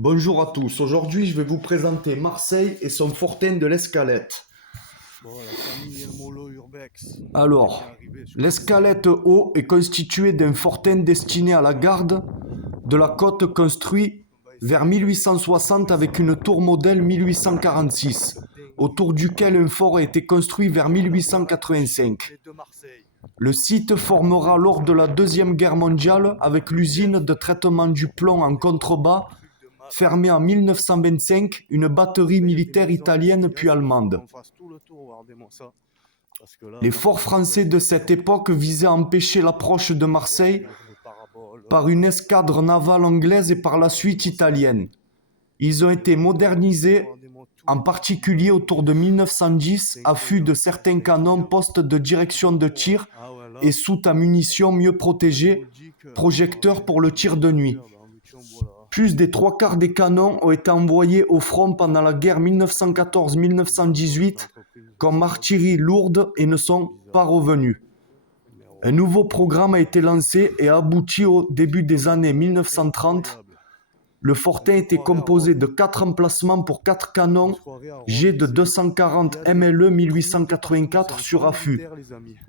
Bonjour à tous, aujourd'hui je vais vous présenter Marseille et son fortin de l'Escalette. Bon, la famille El Molo Urbex. Alors, l'Escalette haut est constitué d'un fortin destiné à la garde de la côte construit vers 1860 avec une tour modèle 1846, autour duquel un fort a été construit vers 1885. Le site formera lors de la Deuxième Guerre mondiale avec l'usine de traitement du plomb en contrebas fermée en 1925, une batterie militaire italienne puis allemande. Les forts français de cette époque visaient à empêcher l'approche de Marseille par une escadre navale anglaise et par la suite italienne. Ils ont été modernisés, en particulier autour de 1910, à fût de certains canons, postes de direction de tir et soutes à munitions mieux protégées, projecteurs pour le tir de nuit. Plus des trois quarts des canons ont été envoyés au front pendant la guerre 1914-1918 comme artillerie lourde et ne sont pas revenus. Un nouveau programme a été lancé et a abouti au début des années 1930. Le fortin était composé de 4 emplacements pour 4 canons G de 240 MLE 1884 sur affût.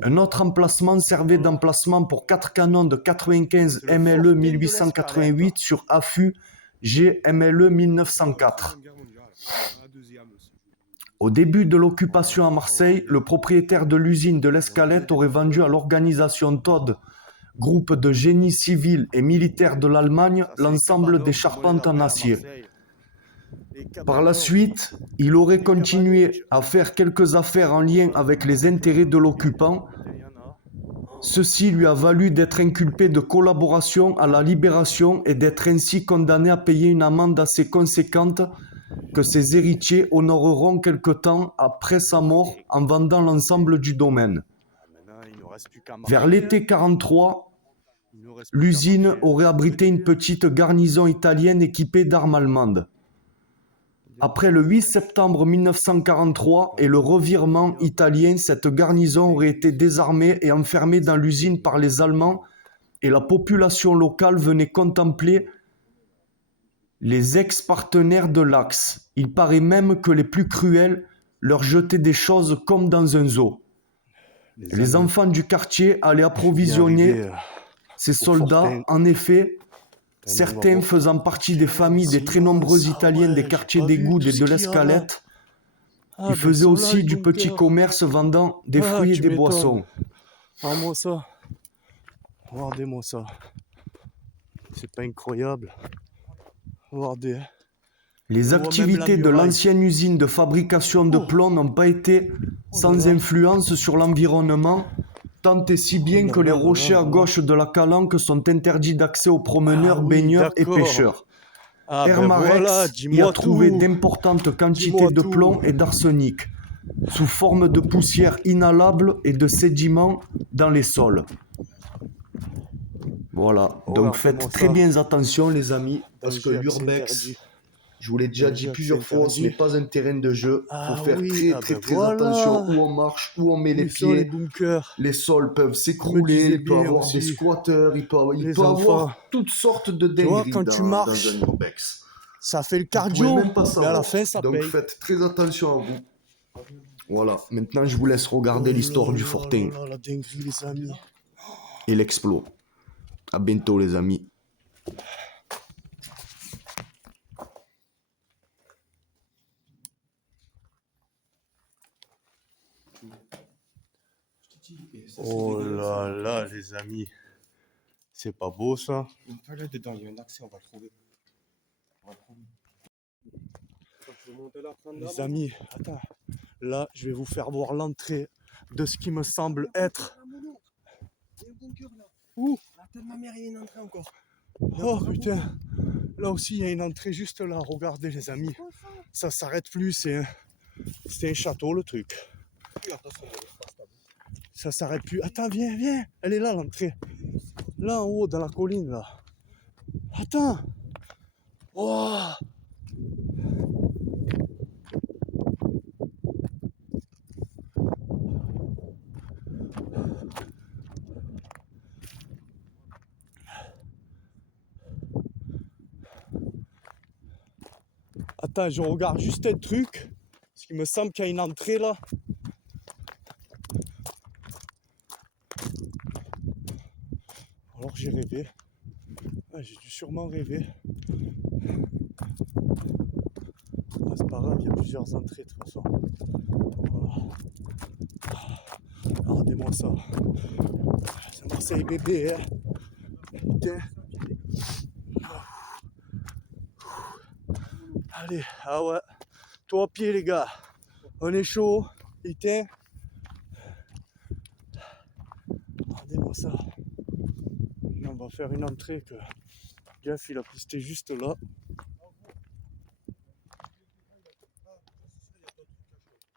Un autre emplacement servait d'emplacement pour 4 canons de 95 MLE 1888 sur affût G MLE 1904. Au début de l'occupation à Marseille, le propriétaire de l'usine de l'Escalette aurait vendu à l'organisation Todd, groupe de génie civil et militaire de l'Allemagne, l'ensemble des charpentes en acier. Par la suite, il aurait continué à faire quelques affaires en lien avec les intérêts de l'occupant. Ceci lui a valu d'être inculpé de collaboration à la libération et d'être ainsi condamné à payer une amende assez conséquente que ses héritiers honoreront quelque temps après sa mort en vendant l'ensemble du domaine. Vers l'été 1943, l'usine aurait abrité une petite garnison italienne équipée d'armes allemandes. Après le 8 septembre 1943 et le revirement italien, cette garnison aurait été désarmée et enfermée dans l'usine par les Allemands et la population locale venait contempler les ex-partenaires de l'Axe. Il paraît même que les plus cruels leur jetaient des choses comme dans un zoo. Les enfants du quartier allaient approvisionner ces soldats. En effet, certains faisant partie des familles des très nombreux Italiens des quartiers des Goudes et de l'Escalette, ils faisaient aussi du petit commerce vendant des fruits et des boissons. Regardez-moi ça. Regardez-moi ça. C'est pas incroyable. Regardez. Les activités de l'ancienne usine de fabrication de plomb n'ont pas été sans influence sur l'environnement, tant et si bien que les rochers à gauche de la calanque sont interdits d'accès aux promeneurs, baigneurs et pêcheurs. Hermarex y a trouvé d'importantes quantités de plomb et d'arsenic, sous forme de poussière inhalable et de sédiments dans les sols. Voilà, donc faites très bien attention les amis, parce que l'urbex, je vous l'ai déjà dit plusieurs fois, ce n'est pas un terrain de jeu. Il faut faire très attention où on marche, où on met les pieds. Les sols peuvent s'écrouler, il peut y avoir des squatteurs, il peut y avoir toutes sortes de dingueries dans un urbex. Ça fait le cardio, même pas mais à la fin ça donc paye. faites très attention à vous. Voilà, maintenant je vous laisse regarder l'histoire du fortin La dinguerie les amis. et l'explos. À bientôt les amis. Oh là là les amis. C'est pas beau ça. Là dedans, il y a un accès, on va le trouver. Les amis, attends. Là, je vais vous faire voir l'entrée de ce qui me semble être. Il y a un bunker là. Où? La tête de ma mère, il y a une entrée encore. Oh putain. Là aussi, il y a une entrée juste là. Regardez les amis. Ça s'arrête plus. C'est un château le truc. Ça s'arrête plus. Attends, viens. Elle est là l'entrée. Là en haut, dans la colline là. Attends. Oh. Attends, je regarde juste un truc. Parce qu'il me semble qu'il y a une entrée là. Alors j'ai rêvé. Ah, j'ai dû sûrement rêver. Ah, c'est pas grave, il y a plusieurs entrées de toute façon. Voilà. Regardez-moi ça. C'est Marseille bébé, hein. Putain. Allez, ah ouais. Toi à pied les gars. On est chaud. Putain. Regardez-moi ça. On va faire une entrée que Jeff il a pisté juste là.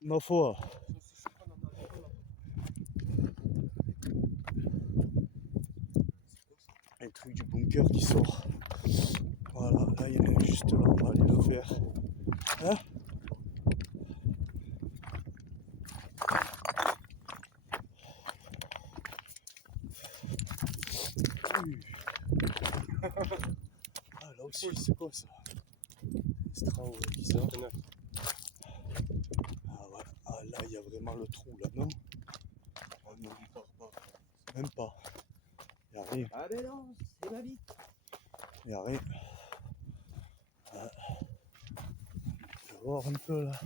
Ma foi. Un truc du bunker qui sort. Voilà, là il y en a juste là, on va aller le faire. Hein? Ah là aussi, c'est quoi ça? Strao, bizarre. Ah ouais, ah là il y a vraiment le trou là, non? Oh non, même pas. Il n'y a rien. Ah ben non, c'est ma vie. Il n'y a rien. Ah. Je vais voir un peu là.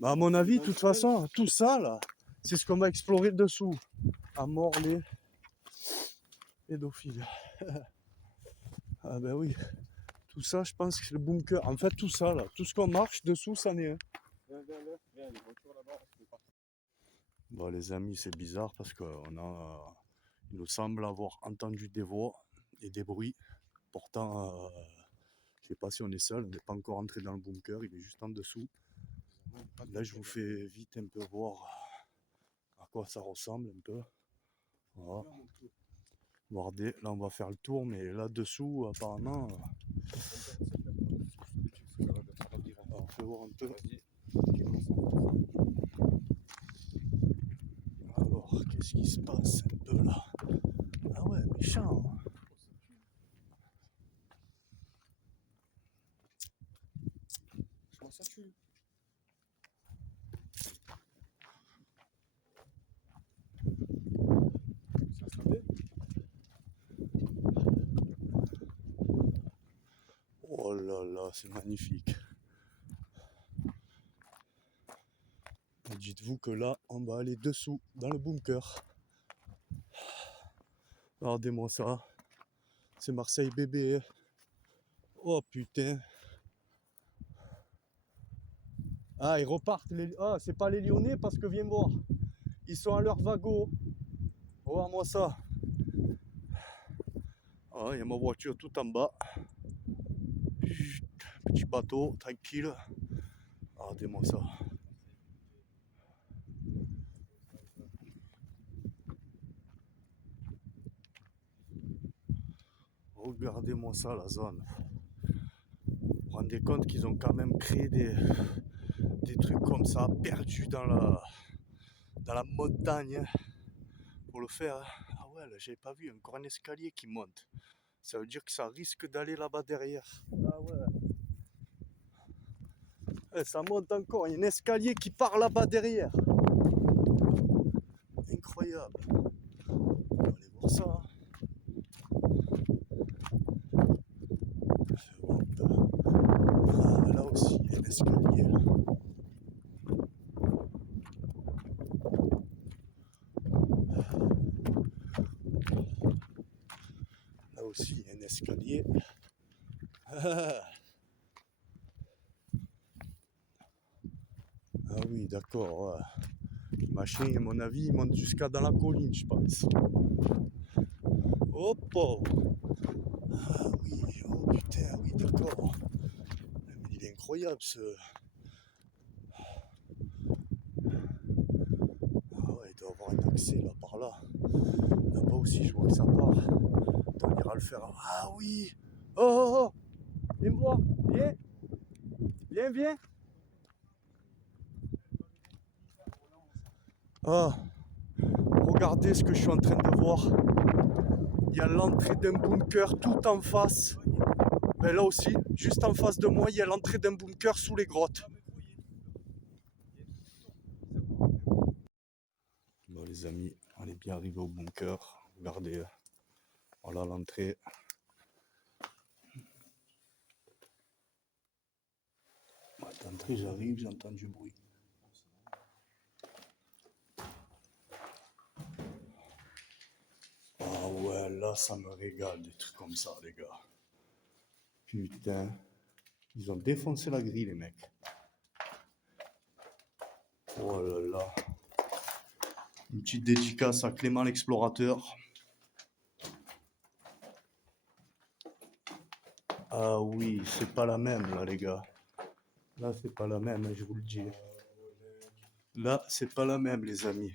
Bah à mon avis, de toute façon, tout ça là, c'est ce qu'on va explorer dessous. À mort les pédophiles. Ah ben oui. Tout ça, je pense que c'est le bunker. En fait, tout ça là, tout ce qu'on marche dessous, c'en est un. Viens, les voitures là-bas, on peut pas. Bon les amis, c'est bizarre parce qu'on a, il nous semble avoir entendu des voix et des bruits. Pourtant, je sais pas si on est seul, on n'est pas encore entré dans le bunker, il est juste en dessous. Là, je vous fais vite un peu voir à quoi ça ressemble un peu. Voilà. Regardez, là on va faire le tour, mais là dessous, apparemment, on fait voir un peu. Alors, qu'est-ce qui se passe un peu là? Ah ouais, méchant. Comment ça tue? Ça se fait? Oh là là, c'est magnifique. Dites-vous que là, on va aller dessous, dans le bunker. Regardez-moi ça. C'est Marseille bébé. Oh putain. Ah, ils repartent. Ah, c'est pas les Lyonnais parce que viens voir. Ils sont à leur wagon. Regarde-moi ça. Ah, il y a ma voiture tout en bas. Chut, petit bateau, tranquille. Regardez-moi ça. Regardez-moi ça, la zone. Vous vous rendez compte qu'ils ont quand même créé des trucs comme ça, perdus dans la montagne, pour le faire. Ah ouais, là, j'avais pas vu, encore un escalier qui monte. Ça veut dire que ça risque d'aller là-bas derrière. Ah ouais. Eh, ça monte encore, il y a un escalier qui part là-bas derrière. Incroyable. On va aller voir ça. Ah, là aussi, il y a un escalier. Là aussi, il y a un escalier. Ah oui, d'accord. Le machin, à mon avis, il monte jusqu'à dans la colline, je pense. Hop! Ah oui, oh putain, oui, d'accord. Mais il est incroyable ce. Ah ouais, il doit avoir un accès là, par là. Là-bas aussi, je vois que ça part. Attends, on ira le faire. Ah oui! Oh, oh, oh! Viens me voir! Viens! Viens, viens! Ah! Regardez ce que je suis en train de voir. Il y a l'entrée d'un bunker tout en face. Ben là aussi, juste en face de moi, il y a l'entrée d'un bunker sous les grottes. Bon les amis, on est bien arrivé au bunker. Regardez, voilà l'entrée. D'entrée, j'arrive, j'entends du bruit. Ah ouais, là ça me régale des trucs comme ça les gars. Putain, ils ont défoncé la grille les mecs. Oh là là. Une petite dédicace à Clément l'explorateur. Ah oui, c'est pas la même là les gars. Là c'est pas la même, je vous le dis. Là c'est pas la même les amis.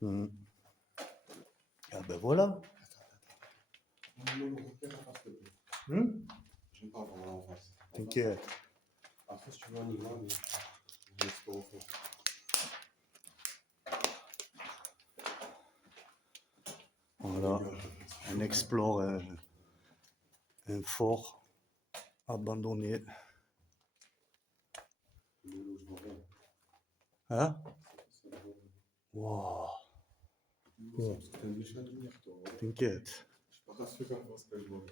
Mhm. Ah ben voilà. J'aime pas vraiment en face. T'inquiète. Après, si tu veux, on y va, mais je laisse pas au fond. Voilà. On explore un fort abandonné. Hein? Wow. C'est un méchant délire, toi. T'inquiète. Je sais pas ce que je vois.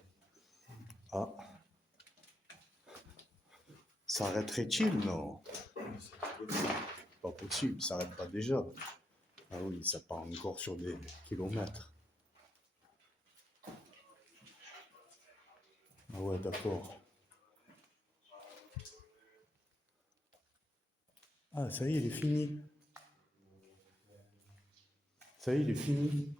Ah. S'arrêterait-il? Non. Pas possible, ça s'arrête pas déjà. Ah oui, ça part encore sur des kilomètres. Ah ouais, d'accord. Ah, ça y est, il est fini. Ça y est, il est fini.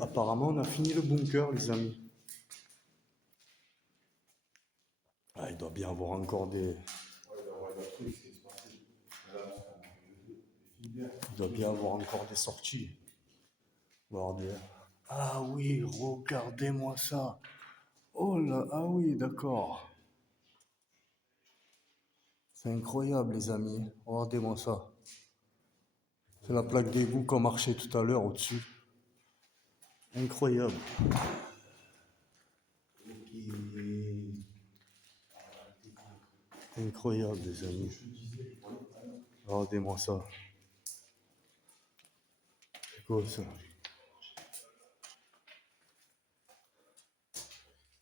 Apparemment, on a fini le bunker, les amis. Ah, il doit bien avoir encore des... Il doit bien avoir encore des sorties. Bordel. Ah oui, regardez-moi ça. Oh là, ah oui, d'accord. C'est incroyable, les amis. Regardez-moi ça. C'est la plaque d'égout qu'on marchait tout à l'heure au-dessus. Incroyable. Incroyable, les amis. Regardez-moi ça. C'est quoi ça?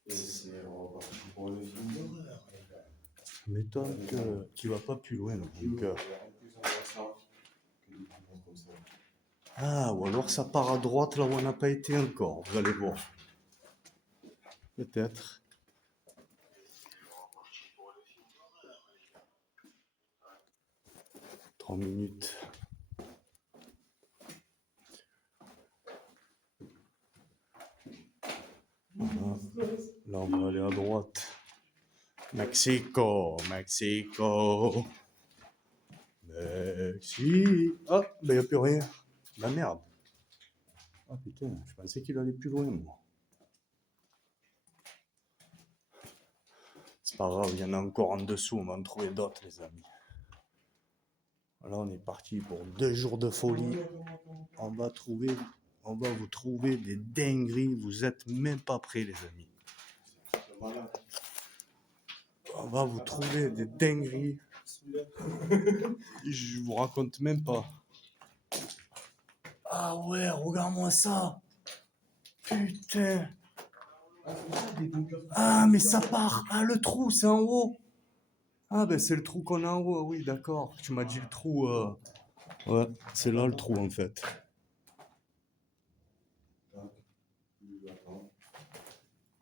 Et c'est reparti pour le film d'horreur, les gars. Ça m'étonne que tu vas pas plus loin, le bunker. En plus, on voit ça. Que des trucs comme ça. Ah, ou alors ça part à droite là où on n'a pas été encore. Vous allez voir. Peut-être. Trois minutes. Voilà. Là, on va aller à droite. Mexico, Mexico. Mexico. Ah, ben il n'y a plus rien. La merde. Ah putain, je pensais qu'il allait plus loin, moi. C'est pas grave, il y en a encore en dessous, on va en trouver d'autres, les amis. Là, on est parti pour 2 jours de folie. On va vous trouver des dingueries. Vous êtes même pas prêts, les amis. On va vous trouver des dingueries. Je vous raconte même pas. Ah ouais, regarde-moi ça. Putain. Ah, mais ça part. Ah, le trou, c'est en haut. Ah, ben c'est le trou qu'on a en haut. Oui, d'accord. Tu m'as dit le trou. Ouais, c'est là le trou en fait.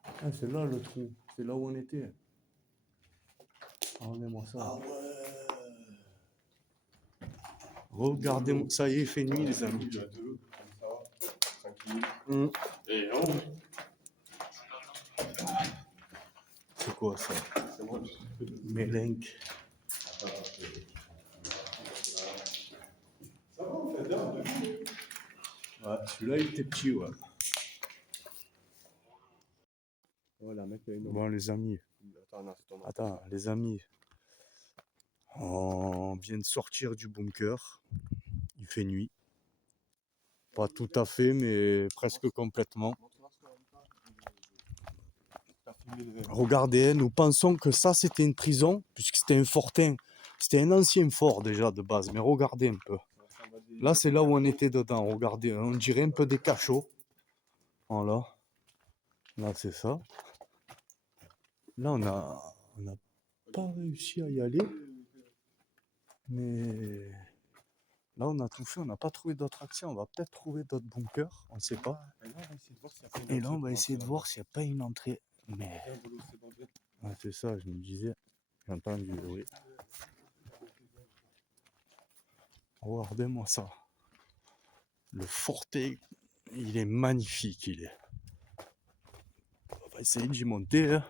Ah, c'est là le trou. C'est là où on était. Regardez-moi ça. Ah ouais. Regardez-moi. Ça y est, il fait nuit, les amis. Et on. C'est quoi ça? Mélenc. Ça va, on fait d'heure de vie. Ouais, celui-là, il était petit, ouais. Voilà, mec, il y a une. Bon, les amis. Attends, non, c'est ton nom. Attends, les amis. On vient de sortir du bunker. Il fait nuit. Pas tout à fait, mais presque complètement. Regardez, nous pensons que ça c'était une prison, puisque c'était un fortin. C'était un ancien fort déjà de base, mais regardez un peu. Là, c'est là où on était dedans. Regardez, on dirait un peu des cachots. Voilà. Là, c'est ça. Là, on n'a pas réussi à y aller. Mais là, on a tout fait. On n'a pas trouvé d'autres accès. On va peut-être trouver d'autres bunkers. On ne sait pas. Et là, on va essayer de voir s'il n'y a pas une entrée. Mais ouais, c'est ça, je me disais. J'ai entendu, oui. Regardez-moi ça. Le forté, il est magnifique, il est. On va essayer d'y monter. Hein.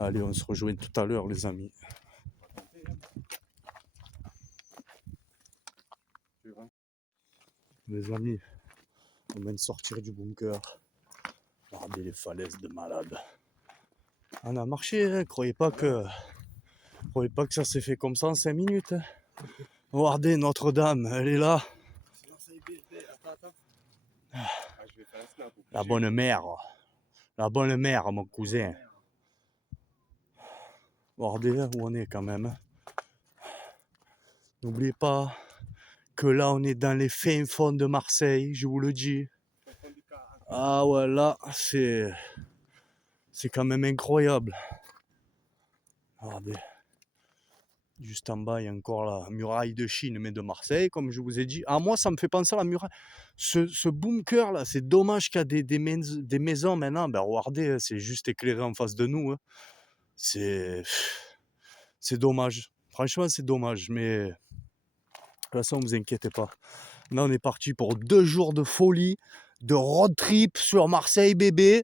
Allez, on se rejoint tout à l'heure, les amis. Les amis, on vient de sortir du bunker. Regardez les falaises de malade. On a marché, hein. Croyez pas que ça s'est fait comme ça en 5 minutes. Hein. Regardez Notre-Dame, elle est là. La bonne mère. La bonne mère, mon cousin. Regardez où on est quand même. Hein. N'oubliez pas que là, on est dans les fins fonds de Marseille, je vous le dis. Ah ouais, là, c'est quand même incroyable. Regardez. Juste en bas, il y a encore la muraille de Chine, mais de Marseille, comme je vous ai dit. Ah, moi, ça me fait penser à la muraille. Ce bunker là, c'est dommage qu'il y a des maisons maintenant. Ben, regardez, c'est juste éclairé en face de nous. Hein. C'est dommage. Franchement, c'est dommage. Mais de toute façon, ne vous inquiétez pas. Là, on est parti pour 2 jours de folie, de road trip sur Marseille, bébé.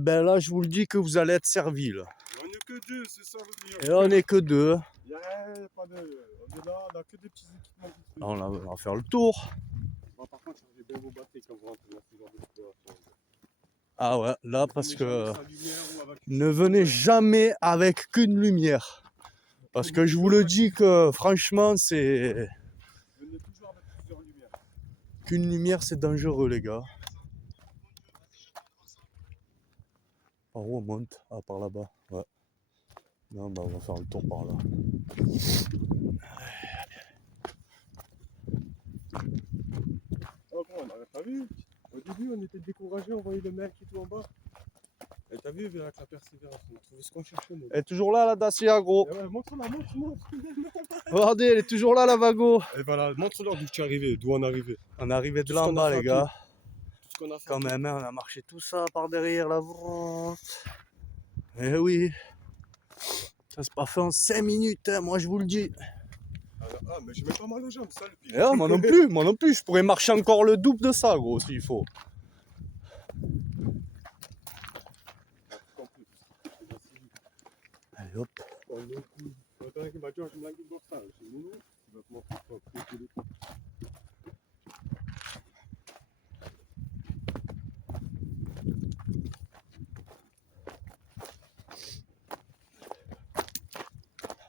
Ben là, je vous le dis que vous allez être servis. Là. On n'est que 2, c'est ça le meilleur. Et là, on n'est que 2. On est là, on a que des petits équipements. Là, on va faire le tour. Bon, par contre, j'ai bien vos batteries quand vous rentrez dans ce genre d'exploration. Ah ouais, là, parce que ne venez jamais avec qu'une lumière. Parce que je vous le dis que franchement, c'est... Venez toujours avec plusieurs lumières. Qu'une lumière, c'est dangereux, les gars. Par où on monte? Ah, par là-bas, ouais. Non, bah on va faire le tour par là. Oh, comment on t'as vu? Au début, on était découragés, on voyait le mec et tout en bas. Et t'as vu, avec la persévérance, on a trouvé ce qu'on cherchait. Nous. Elle est toujours là, la Dacia, gros. Ouais, montre-la, montre-moi. Regardez, elle est toujours là, la Vago. Et voilà, montre-leur d'où tu es arrivé, d'où on est arrivé. On est arrivé de Tout là ce en qu'on a bas, fait les à gars. Tout ce qu'on a fait. Quand même, hein, on a marché tout ça par derrière, la Eh oui. Ça c'est pas fait en 5 minutes, hein, moi je vous le dis. Ah, mais j'ai même pas mal aux jambes, ça le pire. Et moi non plus, je pourrais marcher encore le double de ça, gros, s'il faut. Allez hop.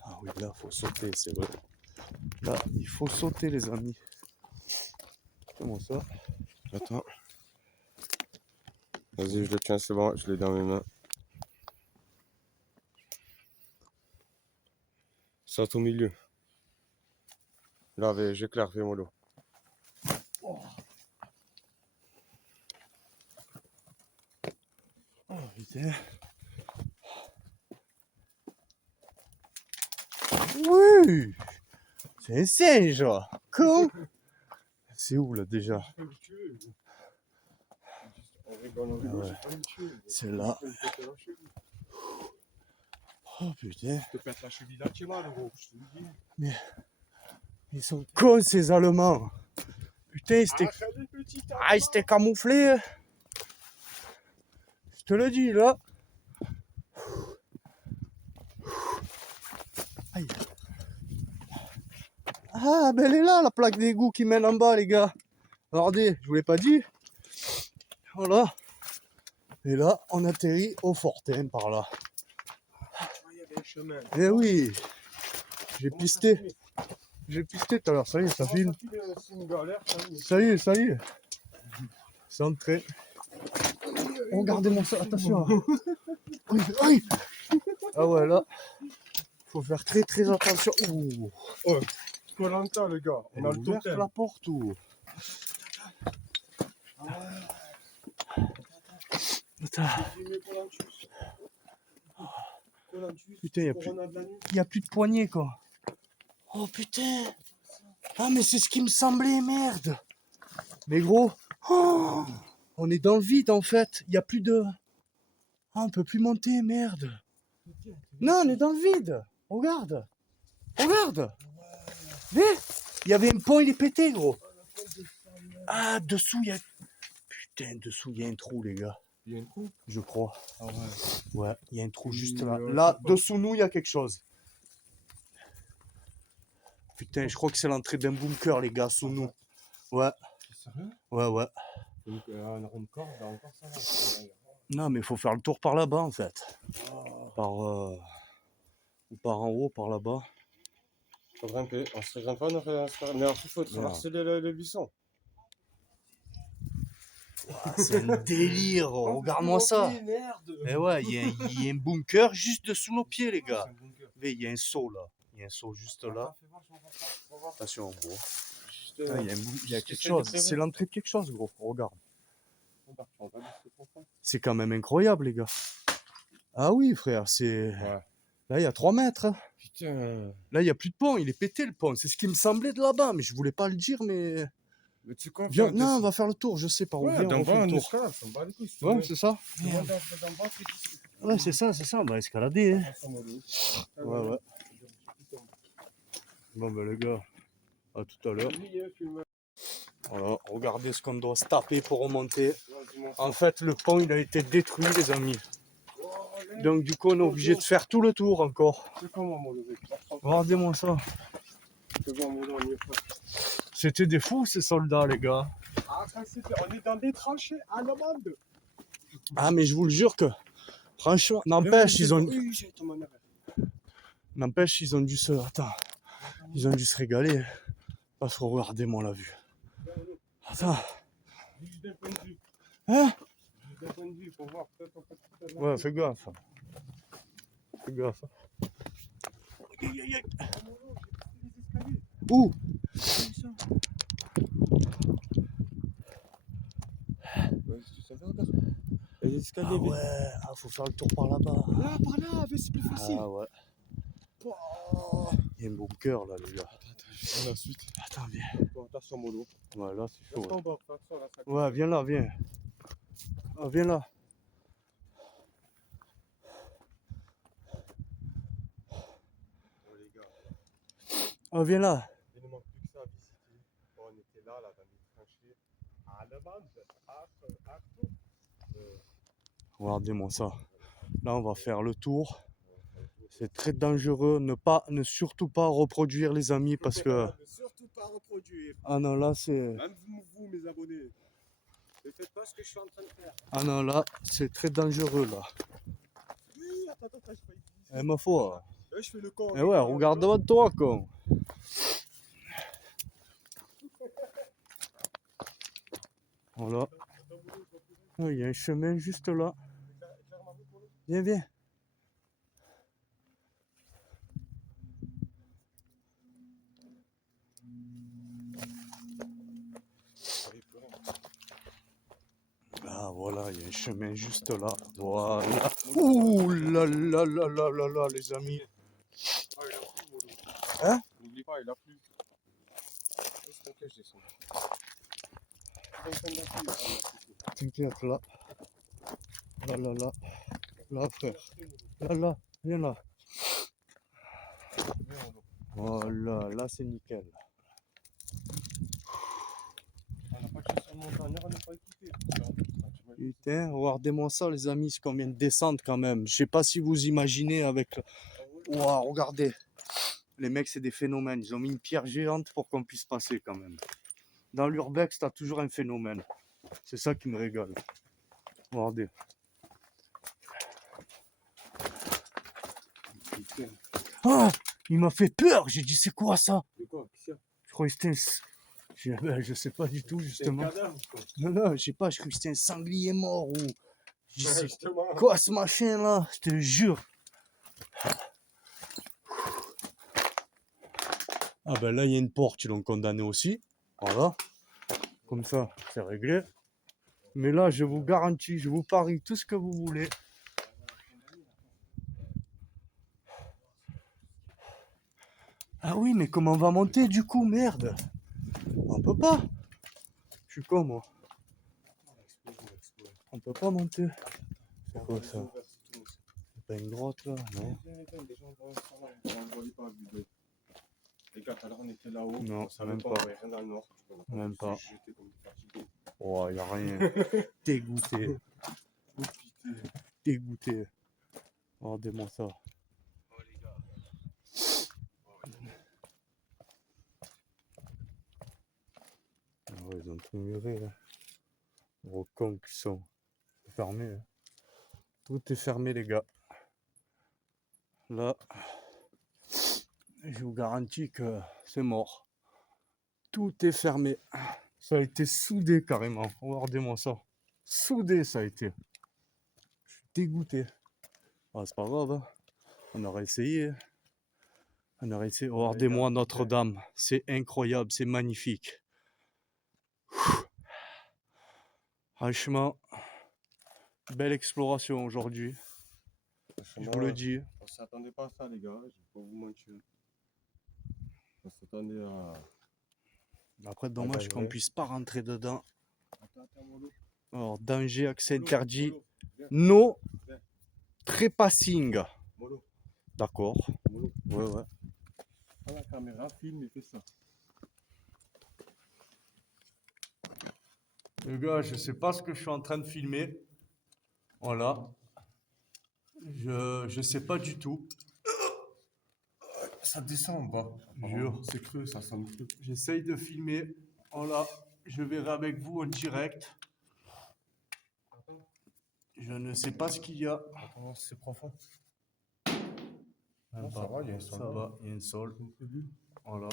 Ah oui, là, faut sauter, c'est vrai. Là, il faut sauter, les amis. Comment ça? Attends. Vas-y, je le tiens, c'est bon, je l'ai dans mes mains. Saute au milieu. Là, j'éclaire, fais-moi l'eau. Oh putain. Oui! C'est un singe! Con! C'est où là déjà? Ouais. C'est là. Oh putain. Je te pète la cheville là, tu es mal, gros. Je te le dis. Mais ils sont cons ces Allemands. Putain, ils s'étaient camouflés. Je te le dis là. Aïe. Ah, ben elle est là, la plaque d'égout qui mène en bas, les gars. Regardez, je vous l'ai pas dit. Voilà. Et là, on atterrit au Fortin par là. Eh oui. J'ai pisté. J'ai pisté tout à l'heure, ça y est, ça file. Ça y est. C'est entré. Regardez-moi ça, attention. Aïe, aïe. Ah ouais, là, faut faire très très attention. Ouh. Koh-Lanta, le gars. On Elle a est le ouverte totem. la porte ou? Attends. Putain, y a plus de poignée quoi. Oh putain. Ah mais c'est ce qui me semblait, merde. Mais gros, oh, on est dans le vide en fait. Il y a plus de... Ah, on peut plus monter, merde. Non, on est dans le vide. Regarde. Regarde. Mais il y avait un pont, il est pété, gros. Ah, dessous, il y a... Putain, dessous, il y a un trou, les gars. Il y a un trou. Je crois. Ah ouais. Ouais, il y a un trou juste Oui, là. ouais, Là, c'est pas- dessous nous, il y a quelque chose. Putain, je crois que c'est l'entrée d'un bunker, les gars, sous nous. Ouais, C'est sérieux? ouais, ouais. Donc, une corde, encore ça va. Non, mais il faut faire le tour par là-bas, en fait. Oh. Ou par en haut, par là-bas. Faut grimper. On se grimpe pas, on fait... Mais après, il faut traverser les buissons. Ah, c'est un délire, Oh, regarde-moi ça. Merde. Eh ouais, il y a un bunker juste dessous nos pieds, les gars. C'est un bunker. Mais il y a un seau là. Il y a un seau juste là. Fais voir, je vais voir. Attention, gros. Juste, Ah, il y a quelque j'essaie chose. d'éclairer. C'est l'entrée de quelque chose, gros. Regarde. Regarde, tu vas pas laisser ton frère. C'est quand même incroyable, les gars. Ah oui, frère, c'est... Ouais. Là, il y a 3 mètres. Hein. Putain. Là, il n'y a plus de pont. Il est pété, le pont. C'est ce qui me semblait de là-bas. Mais je voulais pas le dire, mais... Mais tu sais quoi? Viens, frère, non, on descends. va faire le tour. Je sais par où. Ouais, Viens, d'en on fait bas, le on tour. escalade, ça me bat les couilles. Ouais, c'est ça. D'en bas, c'est d'ici. Ouais, c'est ça. On va escalader. Hein. Attention, mon loup. Ouais, ouais. Bon, ben, les gars, à tout à l'heure. Voilà, regardez ce qu'on doit se taper pour remonter. En fait, le pont, il a été détruit, les amis. Donc, du coup, on est obligé de faire tout le tour encore. C'est comment, mon loup? Regardez-moi ça. C'est bon, mon loup, on y est pas. C'était des fous, ces soldats, les gars. Ah, ça, on est dans des tranchées allemandes. Ah, mais je vous le jure que, franchement, n'empêche, ils ont... Oui, j'ai ton manœuvre. N'empêche, ils ont dû se... Attends. Ils ont dû se régaler. Parce que regardez-moi la vue. Attends. Juste d'un point de vue. Hein? Juste d'un point de vue, pour voir. Peut-être on peut tout faire. Ouais, fais gaffe. Fais gaffe. Aïe, aïe, aïe. Où? Les escaliers, Ah ouais, ah, faut faire le tour par là-bas. là, par là, c'est plus facile. Ah ouais. Oh. Il y a un bunker là, les gars. Attends, je vais la suite. Attends, viens. Bon, attention, mon loup. Ouais, là, c'est chaud. Reste en bas, fais attention, là, ça Ouais, viens là, viens. Ah, viens là. Oh, les gars, Ah, viens là. il ne manque plus que ça à visiter. Bon, on était là, dans les tranchées allemandes. Regardez-moi ça. Là, on va faire le tour. C'est très dangereux. Ne surtout pas reproduire, les amis, parce que... Ne surtout pas reproduire. Ah non, là, c'est... Même vous, mes abonnés. Ne faites pas ce que je suis en train de faire. Ah non, là, c'est très dangereux, là. Oui, attends, je fais ici. Eh, ma foi. Je fais le corps. Eh ouais, regarde devant toi, con. Voilà. Oh, il y a un chemin juste là. Viens, viens. Ah voilà, il y a un chemin juste là. Voilà. Ouh là là là là là là, les amis. Ah, il a plu, mon loup. Hein? N'oublie pas, il a plu. T'inquiète, je descends. T'inquiète, là. Là, là, là. Là, frère. Là, là. Viens là. Voilà, là, c'est nickel. On n'a pas de sur le montagne, on n'a pas écouté. Putain, regardez-moi ça, les amis, ce qu'on vient de descendre quand même. Je sais pas si vous imaginez avec... Waouh, regardez. Les mecs, c'est des phénomènes. Ils ont mis une pierre géante pour qu'on puisse passer quand même. Dans l'urbex, t'as toujours un phénomène. C'est ça qui me régale. Regardez. Putain. Ah, il m'a fait peur. J'ai dit, c'est quoi ça? C'est quoi? Qu'est-ce qu'il y a? Je croyais que c'était Je sais pas du tout, C'est un justement. cadavre, quoi. Non, je sais pas, je crois que c'était un sanglier mort ou... Je Ouais, sais justement. quoi ce machin là, je te jure. Ah ben là, il y a une porte, ils l'ont condamné aussi. Voilà. Comme ça, c'est réglé. Mais là, je vous garantis, je vous parie tout ce que vous voulez. Ah oui, mais comment on va monter du coup, merde? On peut pas. Je suis con, moi. On peut pas monter. C'est quoi ça? C'est pas une grotte là? Non. Les gars, tout à l'heure on était là-haut. Non, On savait même pas, pas. on voyait rien dans le noir. Même pas. J'étais comme fatigué. Oh, y a rien. Dégoûté. Dégoûté. Regardez-moi ça. Oh les gars. Ah ouais, ils ont tout muré là. Gros cons qui sont. C'est fermé. Hein. Tout est fermé, les gars. Là, je vous garantis que c'est mort. Tout est fermé. Ça a été soudé carrément. Regardez-moi ça. Soudé, ça a été. Je suis dégoûté. Ah, c'est pas grave. Hein. On aurait essayé. On aurait essayé. Regardez-moi Notre-Dame. C'est incroyable, c'est magnifique. Franchement, belle exploration aujourd'hui. Je vous le dis. On s'attendait pas à ça, les gars. Je vais pas vous mentir. On s'attendait à. Après, dommage qu'on ouais. puisse pas rentrer dedans. Attends, Molo. Alors, danger, accès interdit. Molo, viens, No viens. trespassing. Molo, D'accord. Molo. Ouais, ouais. Prends la caméra, filme et fais ça. Les gars, je sais pas ce que je suis en train de filmer. Voilà. Je sais pas du tout. Ça descend en bas. Jure. C'est creux, ça semble creux. J'essaye de filmer. Voilà. Je verrai avec vous en direct. Je ne sais pas ce qu'il y a. Attends, c'est profond. Même Non, ça pas. va, il y a un sol. Ça va, il y a une sol. Voilà.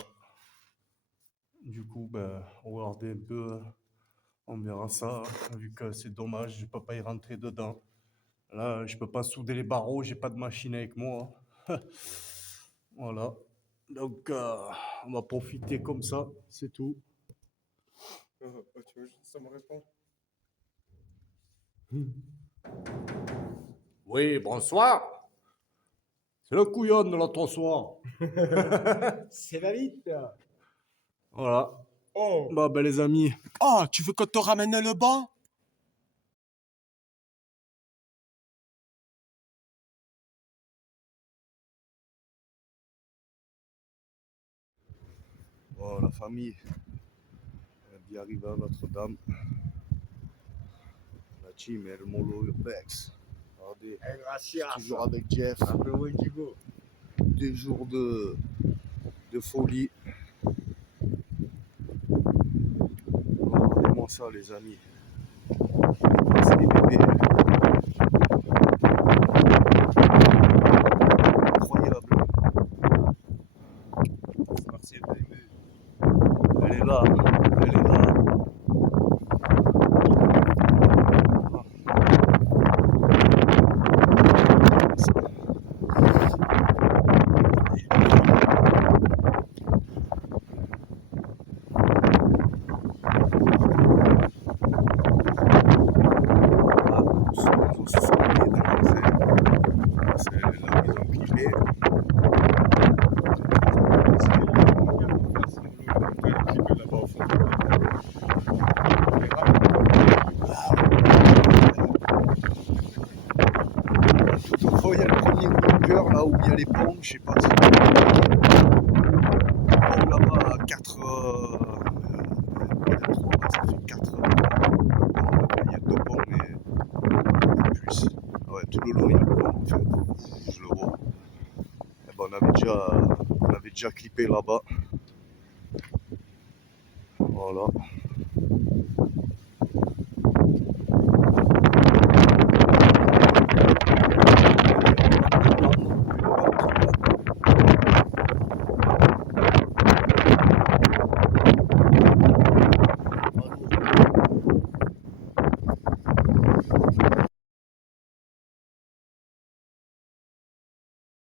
Du coup, ben, regardez un peu. On verra ça. Vu que c'est dommage, je peux pas y rentrer dedans. Là, je peux pas souder les barreaux, j'ai pas de machine avec moi. Voilà. Donc, on va profiter comme ça, c'est tout. Tu veux juste ça me répond? Oui, bonsoir. C'est le couillon de l'autre soir. C'est la vite. Voilà. Oh. Bah, ben, les amis. Oh, tu veux qu'on te ramène le banc? Oh, la famille. On est bien arrivé à Notre-Dame. La team et le Molo Urbex. Regardez. Toujours avec Jeff. 2 jours de folie. Regardez-moi ça, les amis. C'est des bébés. Incroyable. Elle est là. Elle est là. Toutefois, il y a le premier bunker là où il y a les bombes, je sais pas si vous voyez. Là-bas à 4. Ça fait 4. Il y a 2 bombes, mais plus. Ah ouais, tout le long il y a le bombe en fait. Je le vois. Et ben, on avait déjà clippé là-bas. Voilà.